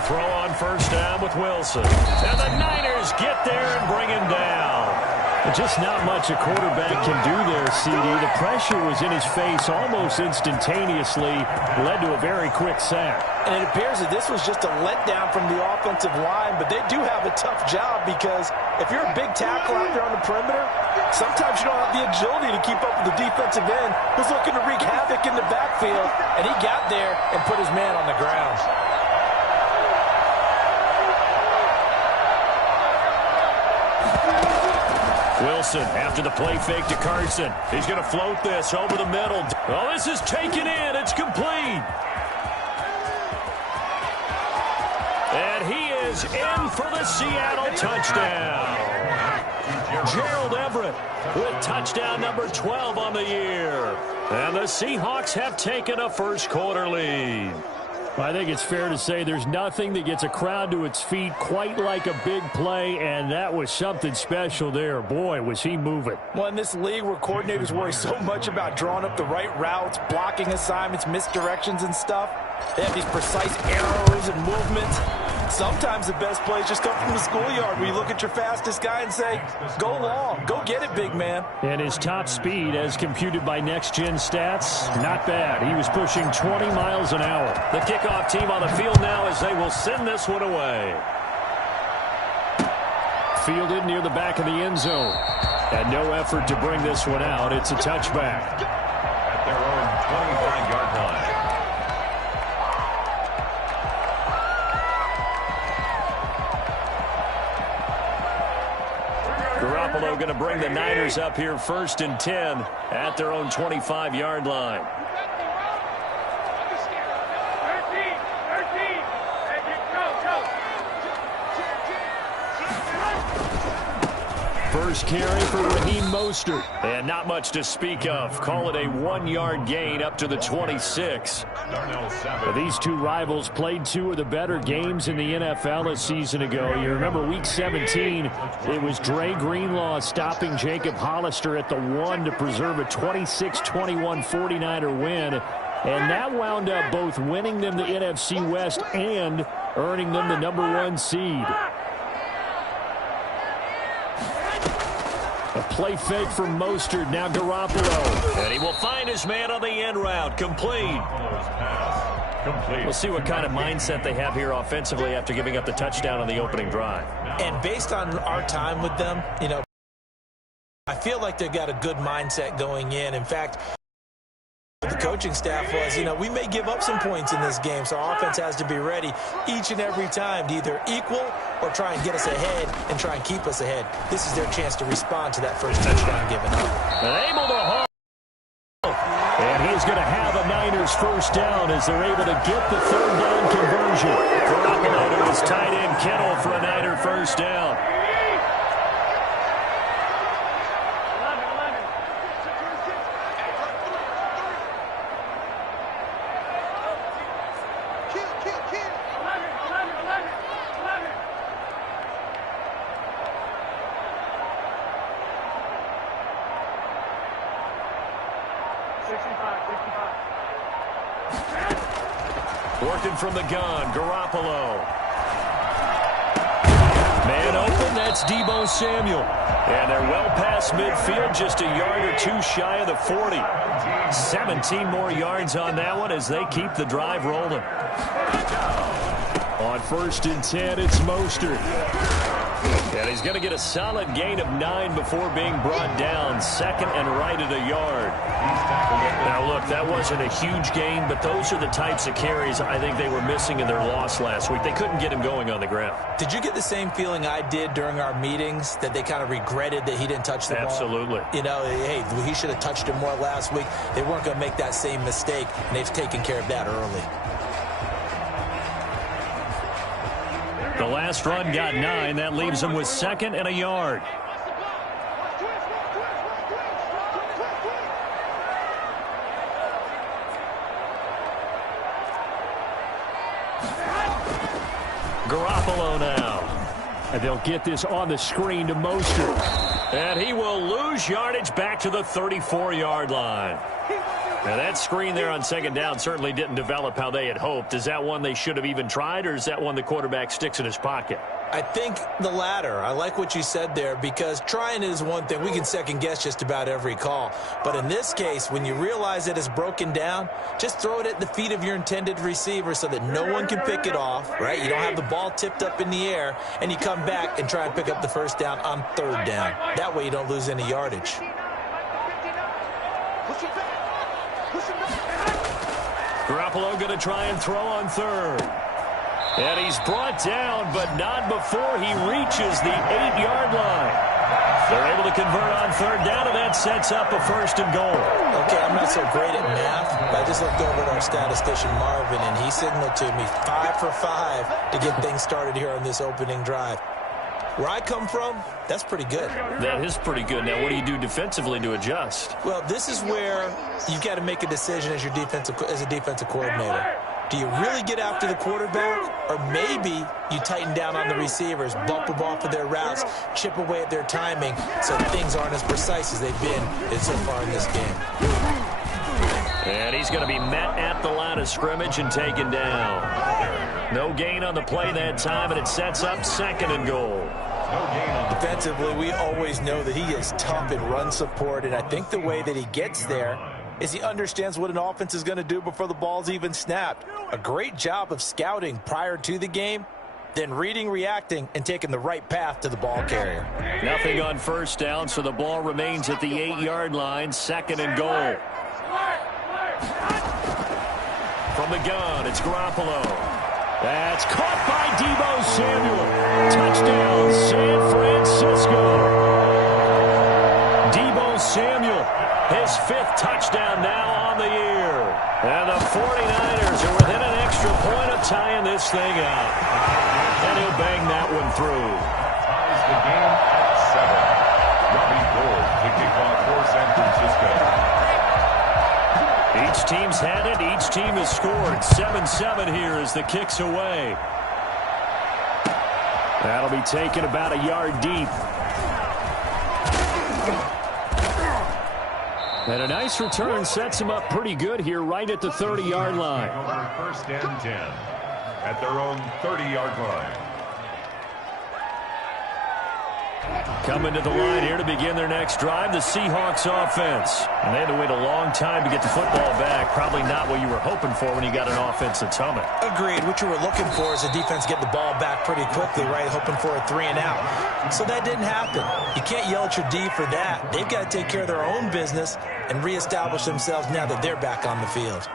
They'll throw on first down with Wilson. And the Niners get there and bring him down. Just not much a quarterback can do there, CD. The pressure was in his face almost instantaneously, led to a very quick sack. And it appears that this was just a letdown from the offensive line, but they do have a tough job because if you're a big tackle out there on the perimeter, sometimes you don't have the agility to keep up with the defensive end who's looking to wreak havoc in the backfield, and he got there and put his man on the ground. Wilson after the play fake to Carson. He's going to float this over the middle. Oh, this is taken in. It's complete. And he is in for the Seattle touchdown. Gerald Everett with touchdown number 12 on the year. And the Seahawks have taken a first quarter lead. I think it's fair to say there's nothing that gets a crowd to its feet quite like a big play, and that was something special there. Boy, was he moving. Well, in this league where coordinators worry so much about drawing up the right routes, blocking assignments, misdirections and stuff, they have these precise arrows and movements. Sometimes the best plays just come from the schoolyard where you look at your fastest guy and say, go long, go get it, big man. And his top speed, as computed by Next Gen Stats, not bad. He was pushing 20 miles an hour. The kickoff team on the field now as they will send this one away. Fielded near the back of the end zone. And no effort to bring this one out. It's a touchback. At their own 25-yard line. Garoppolo going to bring the Niners up here first and 10 at their own 25-yard line. First carry for Raheem Mostert. And not much to speak of. Call it a 1-yard gain up to the 26. These two rivals played two of the better games in the NFL a season ago. You remember week 17, it was Dre Greenlaw stopping Jacob Hollister at the 1 to preserve a 26-21 49er win. And that wound up both winning them the NFC West and earning them the #1 seed. A play fake from Mostert, now Garoppolo. And he will find his man on the end route, complete. We'll see what kind of mindset they have here offensively after giving up the touchdown on the opening drive. And based on our time with them, you know, I feel like they've got a good mindset going in. In fact, the coaching staff was, you know, we may give up some points in this game, so our offense has to be ready each and every time to either equal or try and get us ahead and try and keep us ahead. This is their chance to respond to that first touchdown given up. And able to haul. And he's going to have a Niners first down as they're able to get the third down conversion. Garoppolo to his tight end Kittle for a Niner first down. Working from the gun, Garoppolo. Man open, that's Deebo Samuel. And they're well past midfield, just a yard or two shy of the 40. 17 more yards on that one as they keep the drive rolling. On first and 10, it's Mostert. And he's going to get a solid gain of 9 before being brought down. Second and right at a yard. Now, look, that wasn't a huge gain, but those are the types of carries I think they were missing in their loss last week. They couldn't get him going on the ground. Did you get the same feeling I did during our meetings, that they kind of regretted that he didn't touch the ball? Absolutely. You know, hey, he should have touched him more last week. They weren't going to make that same mistake, and they've taken care of that early. The last run got 9. That leaves them with second and a yard. Garoppolo now. And they'll get this on the screen to Mostert. And he will lose yardage back to the 34-yard line. Now that screen there on second down certainly didn't develop how they had hoped. Is that one they should have even tried, or is that one the quarterback sticks in his pocket? I think the latter. I like what you said there, because trying it is one thing. We can second guess just about every call. But in this case, when you realize that it's broken down, just throw it at the feet of your intended receiver so that no one can pick it off, right? You don't have the ball tipped up in the air, and you come back and try and pick up the first down on third down. That way you don't lose any yardage. Garoppolo going to try and throw on third. And he's brought down, but not before he reaches the 8-yard line. They're able to convert on third down, and that sets up a first and goal. Okay, I'm not so great at math, but I just looked over at our statistician, Marvin, and he signaled to me 5 for 5 to get things started here on this opening drive. Where I come from, that's pretty good. That is pretty good. Now, what do you do defensively to adjust? Well, this is where you've got to make a decision as a defensive coordinator. Do you really get after the quarterback, or maybe you tighten down on the receivers, bump them off of their routes, chip away at their timing so things aren't as precise as they've been so far in this game? And he's going to be met at the line of scrimmage and taken down. No gain on the play that time, and it sets up second and goal. Defensively, we always know that he is tough in run support, and I think the way that he gets there is he understands what an offense is going to do before the ball's even snapped. A great job of scouting prior to the game, then reading, reacting, and taking the right path to the ball carrier. Nothing on first down, so the ball remains at the 8-yard line, second and goal. From the gun, it's Garoppolo. That's caught by Deebo Samuel. Touchdown, San Francisco. Deebo Samuel, his 5th touchdown now on the year. And the 49ers are within an extra point of tying this thing up. And he'll bang that one through. Ties the game at 7. Robbie Gould to kick off for San Francisco. Each team's had it. Each team has scored. 7-7 here as the kick's away. That'll be taken about a yard deep. And a nice return sets him up pretty good here right at the 30-yard line. First and 10 at their own 30-yard line. Coming to the line here to begin their next drive, the Seahawks offense. And they had to wait a long time to get the football back. Probably not what you were hoping for when you got an offense that's humming. Agreed. What you were looking for is the defense get the ball back pretty quickly, right? Hoping for a 3 and out. So that didn't happen. You can't yell at your D for that. They've got to take care of their own business and reestablish themselves now that they're back on the field.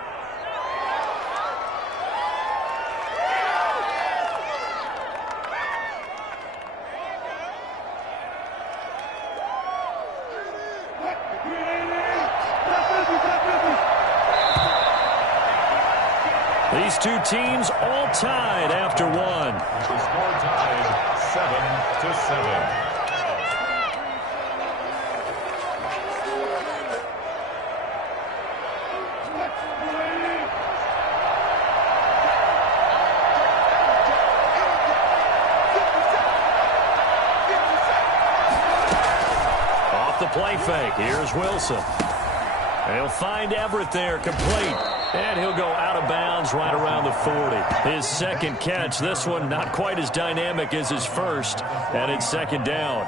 These two teams all tied after one. The score tied 7-7. Off the play fake. Here's Wilson. He'll find Everett there, complete. And he'll go out of bounds right around the 40. His second catch, this one not quite as dynamic as his first, and it's second down.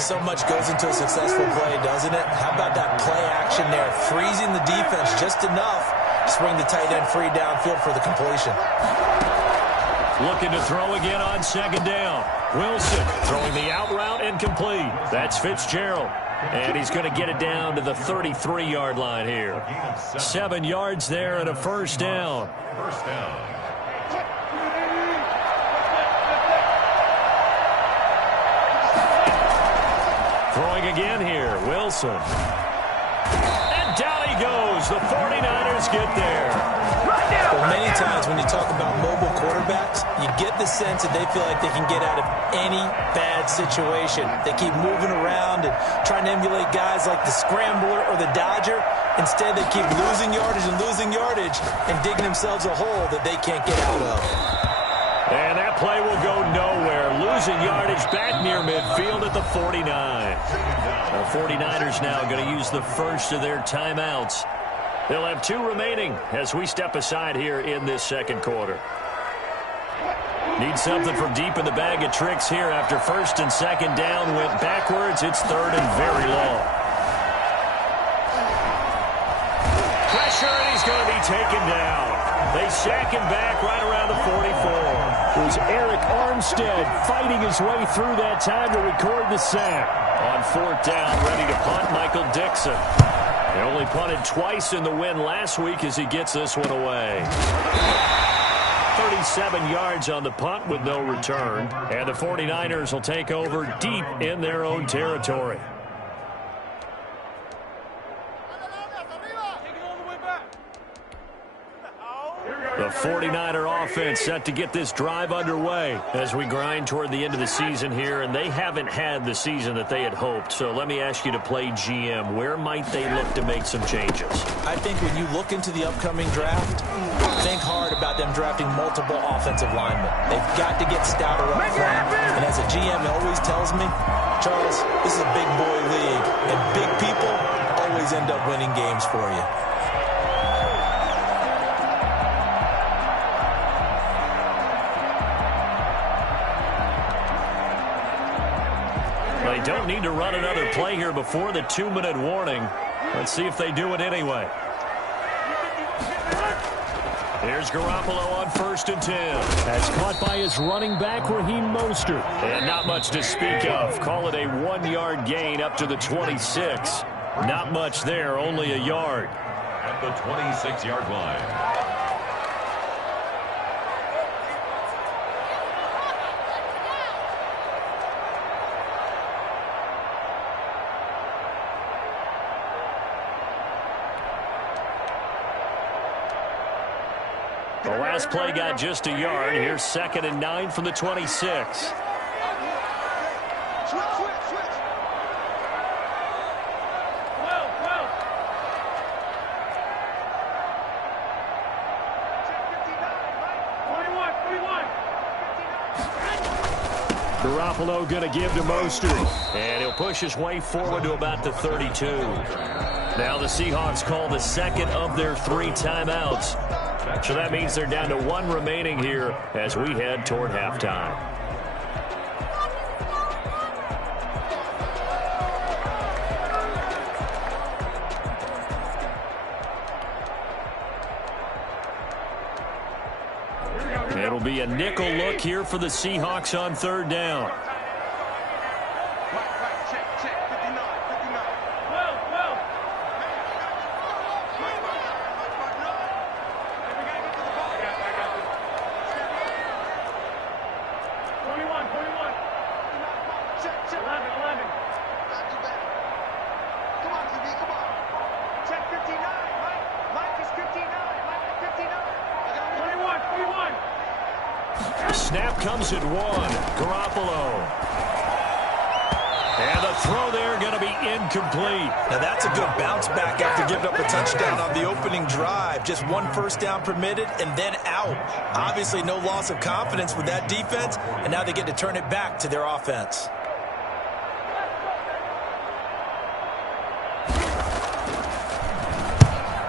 So much goes into a successful play, doesn't it? How about that play action there, freezing the defense just enough to bring the tight end free downfield for the completion. Looking to throw again on second down. Wilson throwing the out route incomplete. That's Fitzgerald. And he's going to get it down to the 33-yard line here. 7 yards there and a first down. First down. Throwing again here, Wilson. And down he goes. The 49ers get there. Well, many times when you talk about mobile quarterbacks, you get the sense that they feel like they can get out of any bad situation. They keep moving around and trying to emulate guys like the Scrambler or the Dodger. Instead, they keep losing yardage and digging themselves a hole that they can't get out of. And that play will go nowhere. Losing yardage back near midfield at the 49. The 49ers now going to use the first of their timeouts. They'll have 2 remaining as we step aside here in this second quarter. Need something from deep in the bag of tricks here after first and second down went backwards. It's third and very long. Pressure, and he's going to be taken down. They sack him back right around the 44. It was Eric Armstead fighting his way through that time to record the sack. On 4th down, ready to punt, Michael Dixon. He only punted twice in the win last week as he gets this one away. 37 yards on the punt with no return. And the 49ers will take over deep in their own territory. The 49er offense set to get this drive underway as we grind toward the end of the season here, and they haven't had the season that they had hoped. So let me ask you to play GM. Where might they look to make some changes? I think when you look into the upcoming draft, think hard about them drafting multiple offensive linemen. They've got to get stouter up front. And as a GM always tells me, Charles, this is a big boy league, and big people always end up winning games for you. They don't need to run another play here before the 2-minute warning. Let's see if they do it anyway. Here's Garoppolo on 1st and 10. That's caught by his running back, Raheem Mostert. And not much to speak of. Call it a 1-yard gain up to the 26. Not much there, only a yard. At the 26-yard line. The last play got just a yard. Here's 2nd and 9 from the 26. Garoppolo going to give to Mostert. And he'll push his way forward to about the 32. Now the Seahawks call the second of their 3 timeouts. So that means they're down to 1 remaining here as we head toward halftime. It'll be a nickel look here for the Seahawks on 3rd down. Snap comes at 1. Garoppolo. And the throw there going to be incomplete. Now that's a good bounce back after giving up a touchdown on the opening drive. Just 1 first down permitted and then out. Obviously no loss of confidence with that defense, and now they get to turn it back to their offense.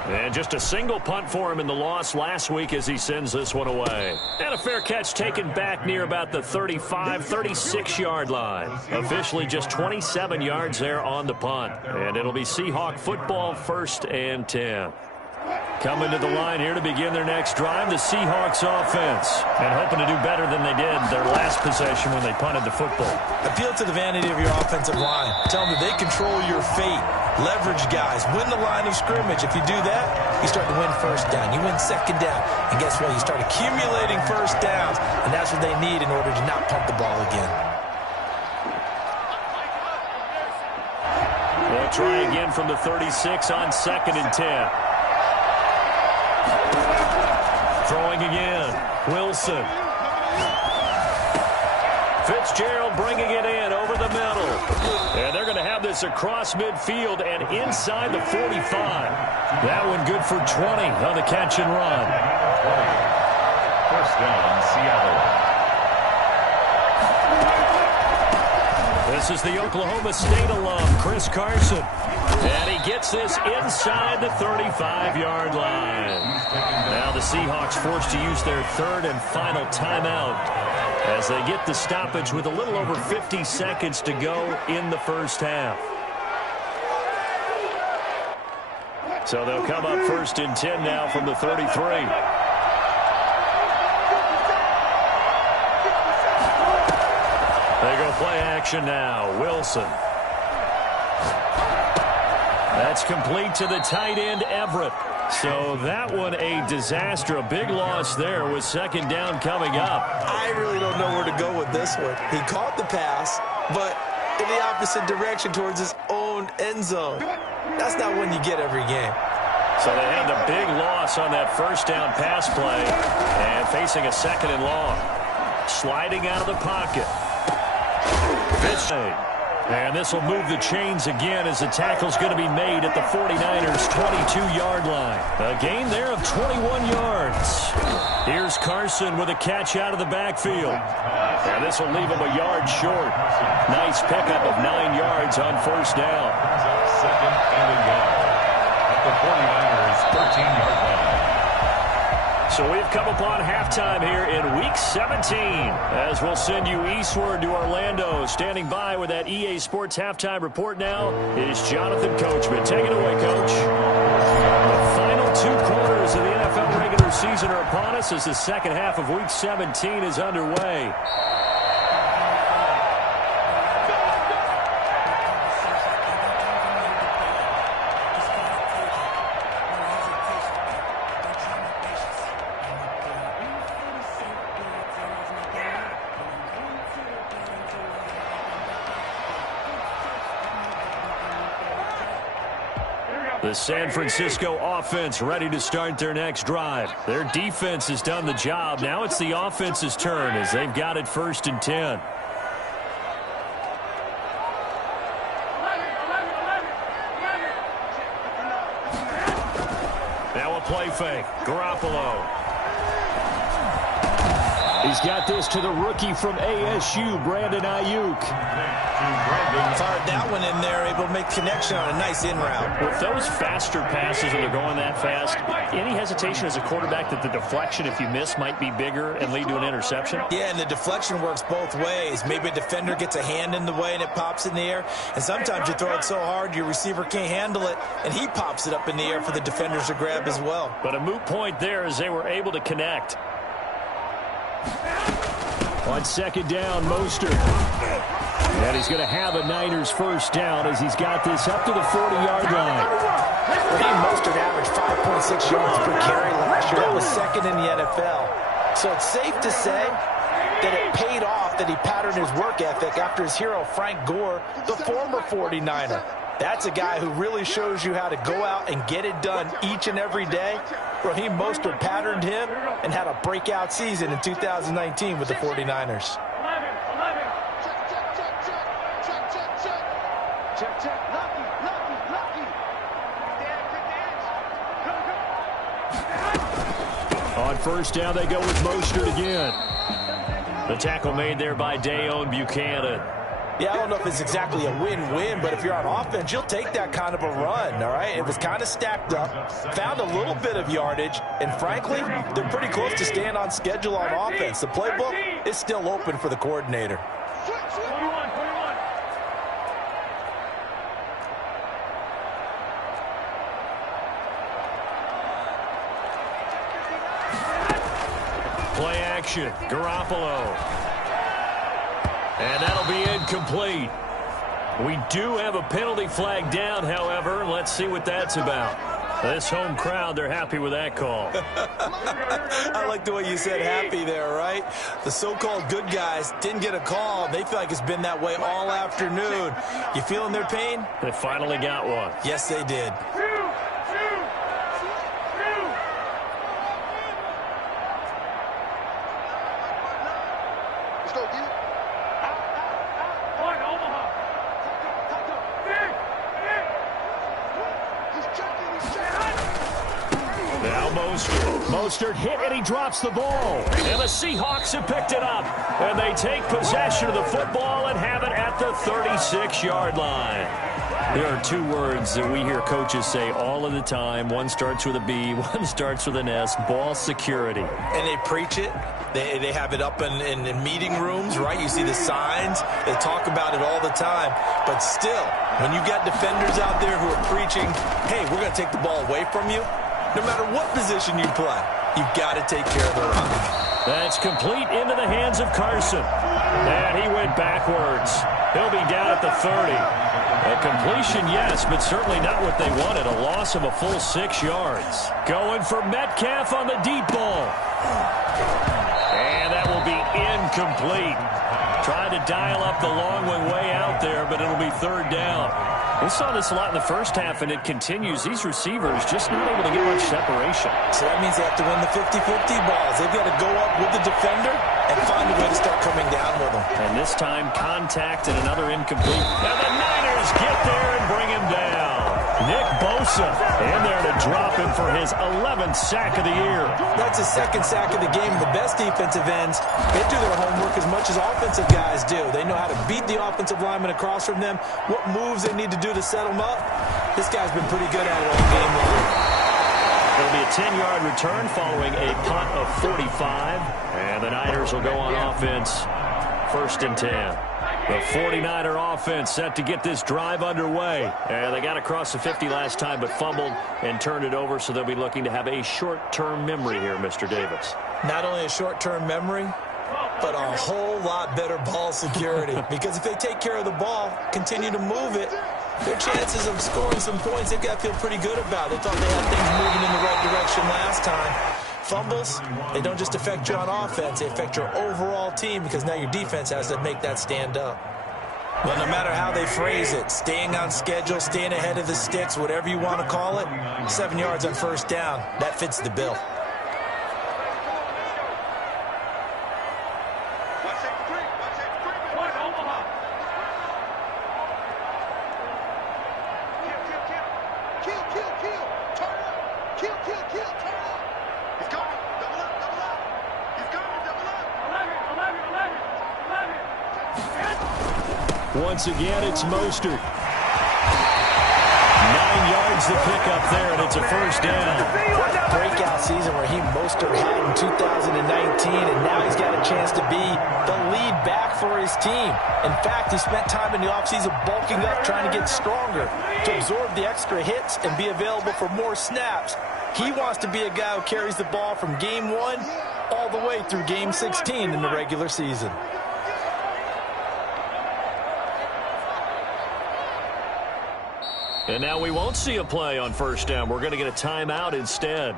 And just a single punt for him in the loss last week as he sends this one away. And a fair catch taken back near about the 35, 36-yard line. Officially just 27 yards there on the punt. And it'll be Seahawk football, 1st and 10. Coming to the line here to begin their next drive, the Seahawks offense. And hoping to do better than they did their last possession when they punted the football. Appeal to the vanity of your offensive line. Tell them that they control your fate. Leverage guys. Win the line of scrimmage. If you do that, you start to win 1st down. You win 2nd down. And guess what? You start accumulating 1st downs. And that's what they need in order to not pump the ball again. They'll try again from the 36 on 2nd and 10. Throwing again. Wilson. Fitzgerald bringing it in over the middle. And they're going to have this across midfield and inside the 45. That one good for 20 on the catch and run. 1st down, Seattle. This is the Oklahoma State alum, Chris Carson. And he gets this inside the 35-yard line. Now the Seahawks forced to use their third and final timeout as they get the stoppage with a little over 50 seconds to go in the first half. So they'll come up 1st and 10 now from the 33. They go play action now. Wilson. That's complete to the tight end, Everett. So that one a disaster. A big loss there with 2nd down coming up. I really don't know where to go with this one. He caught the pass, but in the opposite direction towards his own end zone. That's not one you get every game. So they had the big loss on that 1st down pass play and facing a 2nd and long. Sliding out of the pocket. And this will move the chains again as the tackle's going to be made at the 49ers' 22-yard line. A gain there of 21 yards. Here's Carson with a catch out of the backfield. And this will leave him a yard short. Nice pickup of 9 yards on 1st down. 2nd and a yard at the 49ers' 13-yard line. So we've come upon halftime here in Week 17 as we'll send you eastward to Orlando. Standing by with that EA Sports halftime report now is Jonathan Coachman. Take it away, Coach. The final 2 quarters of the NFL regular season are upon us as the second half of Week 17 is underway. The San Francisco offense ready to start their next drive. Their defense has done the job. Now it's the offense's turn as they've got it 1st and 10. Now a play fake. Garoppolo. He's got this to the rookie from ASU, Brandon Ayuk. Fired that one in there, able to make connection on a nice in route. With those faster passes and they're going that fast, any hesitation as a quarterback that the deflection, if you miss, might be bigger and lead to an interception? Yeah, and the deflection works both ways. Maybe a defender gets a hand in the way and it pops in the air. And sometimes you throw it so hard your receiver can't handle it, and he pops it up in the air for the defenders to grab as well. But a moot point there as they were able to connect. On 2nd down, Mostert. And he's going to have a Niners 1st down as he's got this up to the 40-yard line. Raheem Mostert averaged 5.6 yards per carry last year. That was 2nd in the NFL. So it's safe to say that it paid off that he patterned his work ethic after his hero, Frank Gore, the former 49er. That's a guy who really shows you how to go out and get it done each and every day. Raheem Mostert patterned him and had a breakout season in 2019 with the 49ers. On 1st down, they go with Mostert again. The tackle made there by Dayon Buchanan. Yeah, I don't know if it's exactly a win-win, but if you're on offense, you'll take that kind of a run, all right? It was kind of stacked up, found a little bit of yardage, and frankly, they're pretty close to staying on schedule on offense. The playbook is still open for the coordinator. Play action, Garoppolo. And that'll be incomplete. We do have a penalty flag down, however. Let's see what that's about. This home crowd, they're happy with that call. I like the way you said happy there, right? The so-called good guys didn't get a call. They feel like it's been that way all afternoon. You feeling their pain? They finally got one. Yes, they did. Mostert hit, and he drops the ball. And the Seahawks have picked it up. And they take possession of the football and have it at the 36-yard line. There are two words that we hear coaches say all of the time. One starts with a B, one starts with an S, ball security. And they preach it. They have it up in meeting rooms, right? You see the signs. They talk about it all the time. But still, when you got defenders out there who are preaching, hey, we're going to take the ball away from you, no matter what position you play, you've got to take care of the run. That's complete into the hands of Carson. And he went backwards. He'll be down at the 30. A completion, yes, but certainly not what they wanted. A loss of a full 6 yards. Going for Metcalf on the deep ball. And that will be incomplete. Trying to dial up the long one way out there, but it'll be third down. We saw this a lot in the first half, and it continues. These receivers just not able to get much separation. So that means they have to win the 50-50 balls. They've got to go up with the defender and find a way to start coming down with them. And this time, contact and another incomplete. And the Niners get there and bring him down. Nick Bosa in there to drop him for his 11th sack of the year. That's his second sack of the game. The best defensive ends, they do their homework as much as offensive guys do. They know how to beat the offensive lineman across from them, what moves they need to do to set them up. This guy's been pretty good at it all game long. It'll be a 10-yard return following a punt of 45. And the Niners will go on offense, 1st and 10. The 49er offense set to get this drive underway. And they got across the 50 last time, but fumbled and turned it over, so they'll be looking to have a short-term memory here, Mr. Davis. Not only a short-term memory, but a whole lot better ball security. Because if they take care of the ball, continue to move it, their chances of scoring some points, they've got to feel pretty good about. They thought they had things moving in the right direction last time. Fumbles, they don't just affect you on offense, they affect your overall team because now your defense has to make that stand up. Well, no matter how they phrase it, staying on schedule, staying ahead of the sticks, whatever you want to call it, 7 yards on first down, that fits the bill. Once again, it's Mostert. 9 yards to pick up there, and it's a first down. What a breakout season where Mostert had in 2019, and now he's got a chance to be the lead back for his team. In fact, he spent time in the offseason bulking up, trying to get stronger, to absorb the extra hits and be available for more snaps. He wants to be a guy who carries the ball from game 1 all the way through game 16 in the regular season. And now we won't see a play on first down. We're going to get a timeout instead.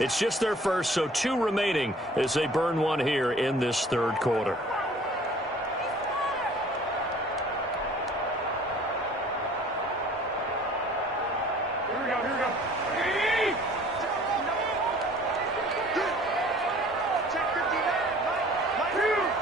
It's just their first, so 2 remaining as they burn one here in this third quarter. Here we go.